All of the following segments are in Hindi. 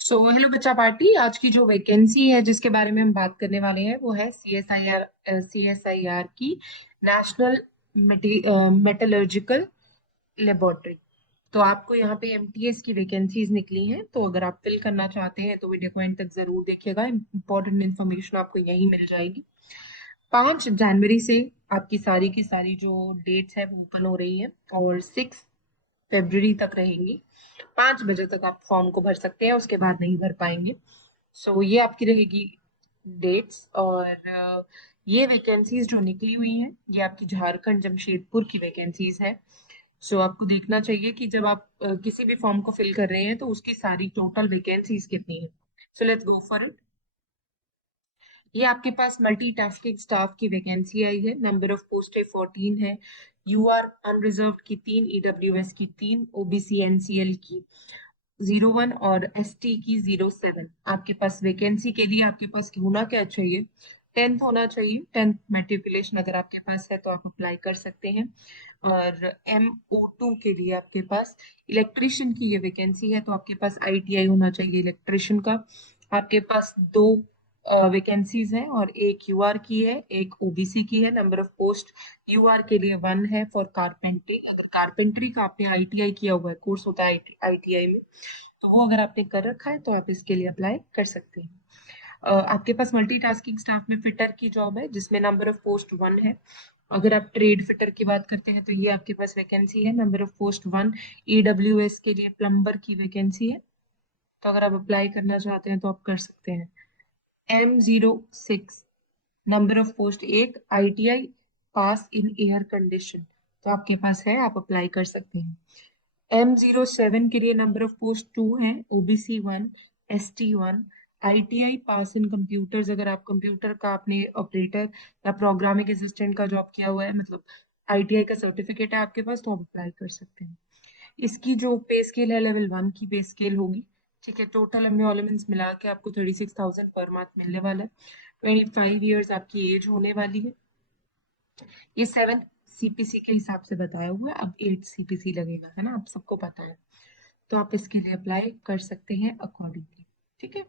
हेलो बच्चा पार्टी। आज की जो वैकेंसी है जिसके बारे में हम बात करने वाले हैं वो है CSIR की नेशनल मेटलर्जिकल लेबोरेटरी। तो आपको यहाँ पे MTS की वैकेंसीज निकली हैं, तो अगर आप फिल करना चाहते हैं तो वीडियो को एंड तक जरूर देखिएगा। इंपॉर्टेंट इन्फॉर्मेशन आपको यहीं मिल जाएगी। 5 जनवरी से आपकी सारी की सारी जो डेट्स है वो ओपन हो रही है और 6 फरवरी तक रहेंगी। 5 बजे तक आप फॉर्म को भर सकते हैं, उसके बाद नहीं भर पाएंगे। ये आपकी रहेगी डेट्स। और ये वैकेंसीज जो निकली हुई हैं ये आपकी झारखंड जमशेदपुर की वैकेंसीज है। आपको देखना चाहिए कि जब आप किसी भी फॉर्म को फिल कर रहे हैं तो उसकी सारी टोटल वैकेंसीज कितनी है। Let's go for it. ये आपके पास मल्टीटास्किंग स्टाफ की वैकेंसी आई है। नंबर ऑफ पोस्ट है 14 है। UR अनरिजर्व की 3, EWS की 3, OBC NCL की 01 और ST की 07। आपके पास वैकेंसी के लिए आपके पास होना क्या चाहिए? 10th होना चाहिए। 10th मेट्रिकुलेशन अगर आपके पास है तो आप अप्लाई कर सकते हैं। और MO2 के लिए आपके पास इलेक्ट्रिशियन की ये वैकेंसी है, तो आपके पास ITI होना चाहिए इलेक्ट्रिशियन का। आपके पास दो वैकेंसीज हैं और एक UR की है, एक OBC की है। नंबर ऑफ पोस्ट UR के लिए 1 है फॉर कारपेंट्री। अगर कारपेंट्री का आपने ITI किया हुआ है, कोर्स होता है ITI में, तो वो अगर आपने कर रखा है तो आप इसके लिए अप्लाई कर सकते हैं। आपके पास मल्टीटास्किंग स्टाफ में फिटर की जॉब है जिसमें नंबर ऑफ पोस्ट 1 है। अगर आप ट्रेड फिटर की बात करते हैं तो ये आपके पास वैकेंसी है, नंबर ऑफ पोस्ट 1। EWS के लिए प्लम्बर की वैकेंसी है, तो अगर आप अप्लाई करना चाहते हैं तो आप कर सकते हैं। M06 number of post 1, ITI pass in air condition, तो आपके पास है, आप अप्लाई कर सकते हैं। M07 के लिए नंबर ऑफ पोस्ट 2 है, OBC 1, ST 1, ITI pass in computers. अगर आप कंप्यूटर का आपने ऑपरेटर या प्रोग्रामिंग असिस्टेंट का जॉब किया हुआ है, मतलब ITI का सर्टिफिकेट है आपके पास, तो आप अप्लाई कर सकते हैं। इसकी जो पे स्केल है लेवल 1 की पे स्केल होगी। ठीक है, टोटल एलिमेंट्स मिला के आपको 36,000 पर मंथ मिलने वाला है। 25 ईयर्स आपकी एज होने वाली है। ये 7 CPC के हिसाब से बताया हुआ है, अब 8 CPC लगेगा, है ना, आप सबको पता है। तो आप इसके लिए अप्लाई कर सकते हैं अकॉर्डिंगली। ठीक है,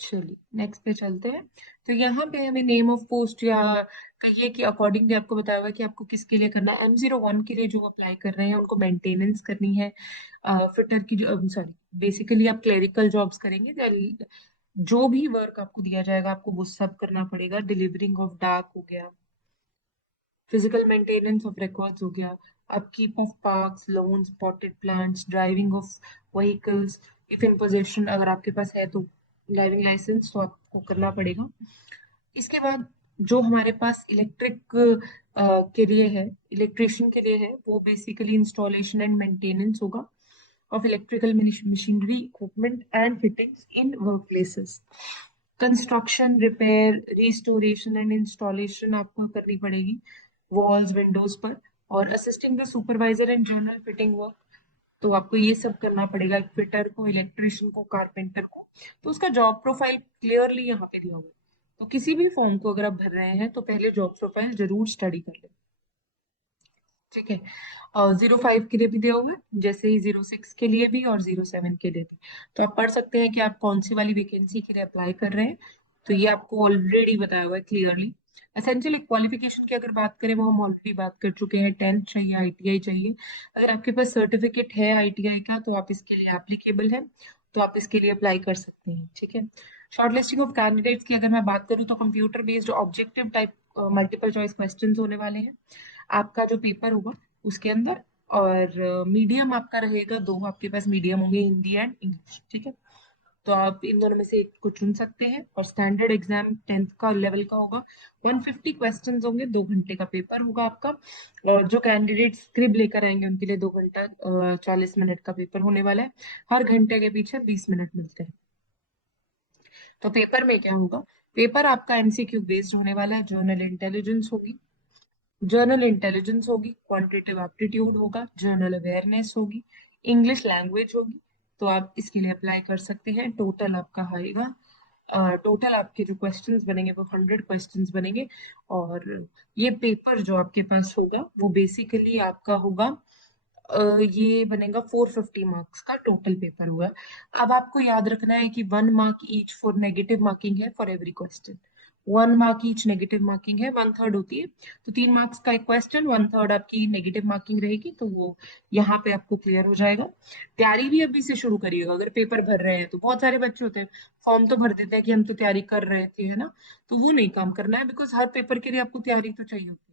चलिए नेक्स्ट पे चलते हैं। तो यहाँ पे हमें नेम ऑफ पोस्ट या कहिए कि अकॉर्डिंगली आपको बताया हुआ है कि आपको किसके लिए करना है। M01 के लिए जो अप्लाई कर रहे हैं उनको मेंटेनेंस करनी है। फिटर की जो, सॉरी, बेसिकली आप क्लेरिकल जॉब्स करेंगे। जो भी वर्क आपको दिया जाएगा आपको वो सब करना पड़ेगा। डिलीवरिंग ऑफ डाक हो गया, फिजिकल मेंटेनेंस ऑफ रिकॉर्ड्स हो गया, upkeep of parks, loans, potted plants, driving of vehicles if in position, अगर आपके पास है तो ड्राइविंग लाइसेंस तो आपको करना पड़ेगा। इसके बाद जो हमारे पास इलेक्ट्रिक के लिए है, इलेक्ट्रिशियन के लिए है, वो बेसिकली इंस्टॉलेशन एंड मेंटेनेंस होगा of electrical machinery equipment and fittings in work places. Construction, repair, restoration and installation आपको करनी पड़ेगी वॉल्स, विंडोज पर। और assisting the supervisor and general fitting work, तो आपको ये सब करना पड़ेगा, एक फिटर को, इलेक्ट्रिशियन को, कारपेंटर को। तो उसका जॉब प्रोफाइल क्लियरली यहाँ पे दिया हुआ है। तो किसी भी फॉर्म को अगर आप भर रहे हैं तो पहले जॉब प्रोफाइल जरूर स्टडी कर लें। ठीक है, और 05 के लिए भी दिया हुआ है, जैसे ही 06 के लिए भी और 07 के लिए भी। तो आप पढ़ सकते हैं कि आप कौन सी वाली वैकेंसी के लिए अप्लाई कर रहे हैं। तो ये आपको ऑलरेडी बताया हुआ है क्लियरली। एसेंशियल क्वालिफिकेशन की अगर बात करें वो हम ऑलरेडी बात कर चुके हैं। 10th चाहिए, ITI चाहिए। अगर आपके पास सर्टिफिकेट है ITI का तो आप इसके लिए एप्लीकेबल है, तो आप इसके लिए अप्लाई कर सकते हैं। ठीक है, शॉर्टलिस्टिंग ऑफ कैंडिडेट्स की अगर मैं बात करूँ तो computer based objective type multiple choice questions होने वाले हैं आपका जो पेपर होगा उसके अंदर। और मीडियम आपका रहेगा, दो आपके पास मीडियम होंगे, हिंदी एंड इंग्लिश। ठीक है, तो आप इन दोनों में से एक को चुन सकते हैं। और स्टैंडर्ड एग्जाम 10th का लेवल का होगा। 150 क्वेश्चंस होंगे, 2 घंटे का पेपर होगा आपका। और जो कैंडिडेट स्क्रिप्ट लेकर आएंगे उनके लिए 2 घंटा 40 मिनट का पेपर होने वाला है। हर घंटे के पीछे 20 मिनट मिलते हैं। तो पेपर में क्या होगा? पेपर आपका MCQ बेस्ड होने वाला है। जर्नल इंटेलिजेंस होगी, क्वांटिटेटिव एप्टीट्यूड होगा, जनरल अवेयरनेस होगी, इंग्लिश लैंग्वेज होगी। तो आप इसके लिए अप्लाई कर सकते हैं। टोटल आपका आएगा, टोटल आपके जो क्वेश्चंस बनेंगे वो 100 क्वेश्चंस बनेंगे। और ये पेपर जो आपके पास होगा वो बेसिकली आपका होगा ये बनेगा 450 मार्क्स का टोटल पेपर हुआ। अब आपको याद रखना है कि 1 mark each for negative marking है for every question. 1 mark each negative marking है, 1/3 होती है। तो 3 मार्क्स का एक क्वेश्चन, 1/3 आपकी नेगेटिव मार्किंग रहेगी, तो वो यहाँ पे आपको क्लियर हो जाएगा। तैयारी भी अभी से शुरू करिएगा। अगर पेपर भर रहे हैं तो बहुत सारे बच्चे होते हैं, फॉर्म तो भर देते हैं कि हम तो तैयारी कर रहे थे, है ना। तो वो नहीं काम करना है, बिकॉज हर पेपर के लिए आपको तैयारी तो चाहिए होती है।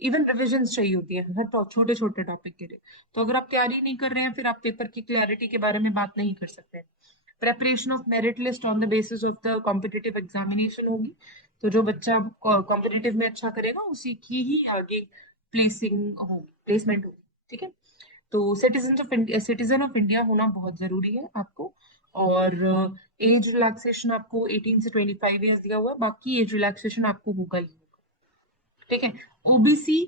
इवन रिविजन चाहिए होती है हर छोटे छोटे टॉपिक के लिए। तो अगर आप तैयारी नहीं कर रहे हैं, फिर आप पेपर की क्लैरिटी के बारे में बात नहीं कर सकते। Preparation of merit list on the basis of the competitive examination होगी। तो जो बच्चा कॉम्पिटिटिव में अच्छा करेगा उसी की ही आगे प्लेसिंग होगी, प्लेसमेंट होगी। ठीक है। तो सिटीजन ऑफ इंडिया होना बहुत जरूरी है आपको। और एज रिलैक्सेशन आपको 18 से 25 ईयर्स दिया हुआ है, बाकी एज रिलैक्सेशन आपको होगा ही होगा। ठीक है। ओबीसी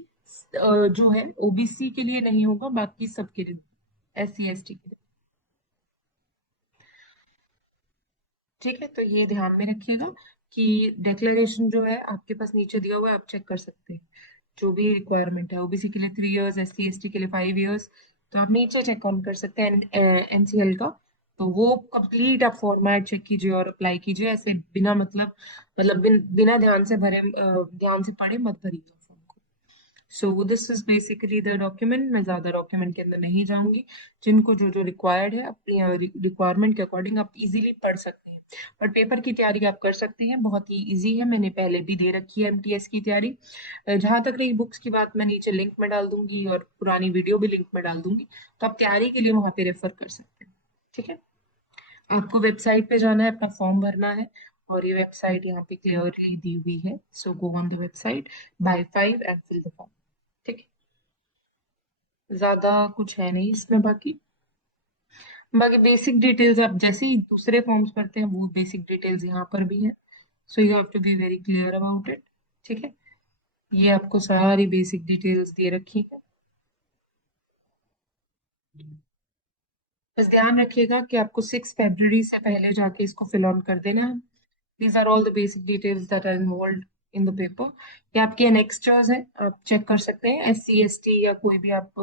जो है, ओबीसी के लिए नहीं होगा, बाकी सबके लिए, SC ST के लिए। ठीक है। तो ये ध्यान में रखिएगा कि डिक्लेरेशन जो है आपके पास नीचे दिया हुआ है, आप चेक कर सकते हैं। जो भी रिक्वायरमेंट है, ओबीसी के लिए 3 इयर्स, SC ST के लिए 5 इयर्स, तो आप नीचे चेक ऑन कर सकते हैं NCL का। तो वो कंप्लीट आप फॉर्मेट चेक कीजिए और अप्लाई कीजिए। ऐसे बिना बिना ध्यान से ध्यान से पढ़े मत भरिए फॉर्म को। So this is basically the document. मैं ज्यादा डॉक्यूमेंट के अंदर नहीं जाऊंगी। जिनको जो जो रिक्वायर्ड है, अपनी रिक्वायरमेंट के अकॉर्डिंग आप इजीली पढ़ सकते हैं। और पेपर की तैयारी आप कर सकते हैं, बहुत ही इजी है। मैंने पहले भी दे रखी है MTS की तैयारी। जहां तक रही बुक्स की बात, मैं नीचे लिंक में डाल दूंगी और पुरानी वीडियो भी लिंक में डाल दूंगी। तो आप तैयारी के लिए वहां पे रेफर कर सकते हैं। ठीक है। आपको वेबसाइट पे जाना है, अपना फॉर्म भरना है। और ये वेबसाइट यहाँ पे क्लियरली दी हुई है। So go on the website, by 5 and fill the form. ठीक है। ज्यादा कुछ है नहीं इसमें। बाकी बेसिक डिटेल्स आप जैसे ही दूसरे फॉर्म्स भरते हैं, वो बेसिक डिटेल्स यहाँ पर भी है। So you have to be very clear about it. ठीक है। ये आपको सारी बेसिक डिटेल्स दे रखी है। बस ध्यान रखिएगा कि आपको 6 फरवरी से पहले जाके इसको फिल ऑन कर देना है। These are all the basic details that are involved in the paper. ये आपके एनेक्स्टर्स हैं, आप चेक कर सकते हैं। SC ST या कोई भी आप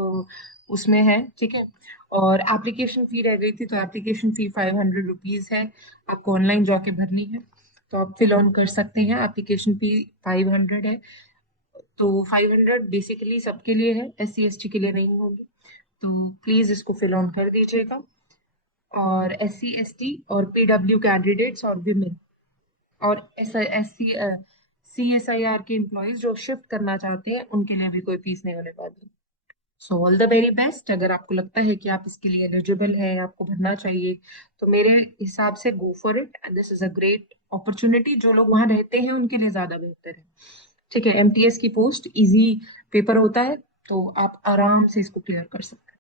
उसमें है। ठीक है। और एप्लीकेशन फी रह गई थी, तो एप्लीकेशन फी 500 रुपीज है। आपको ऑनलाइन जाके भरनी है। तो आप फिल ऑन कर सकते हैं। एप्लीकेशन फी 500 है। तो 500 बेसिकली सबके लिए है, SC ST के लिए नहीं होगी। तो प्लीज इसको फिल ऑन कर दीजिएगा। और SC ST और PW कैंडिडेट्स और विमेन और CSIR के एम्प्लॉयज जो शिफ्ट करना चाहते हैं, उनके लिए भी कोई फीस नहीं होने वाली। So all the very best. अगर आपको लगता है कि आप इसके लिए एलिजिबल है, आपको भरना चाहिए, तो मेरे हिसाब से go for it. And this is a great opportunity. जो लोग वहां रहते हैं उनके लिए ज्यादा बेहतर है। ठीक है। MTS की पोस्ट इजी पेपर होता है, तो आप आराम से इसको क्लियर कर सकते हैं।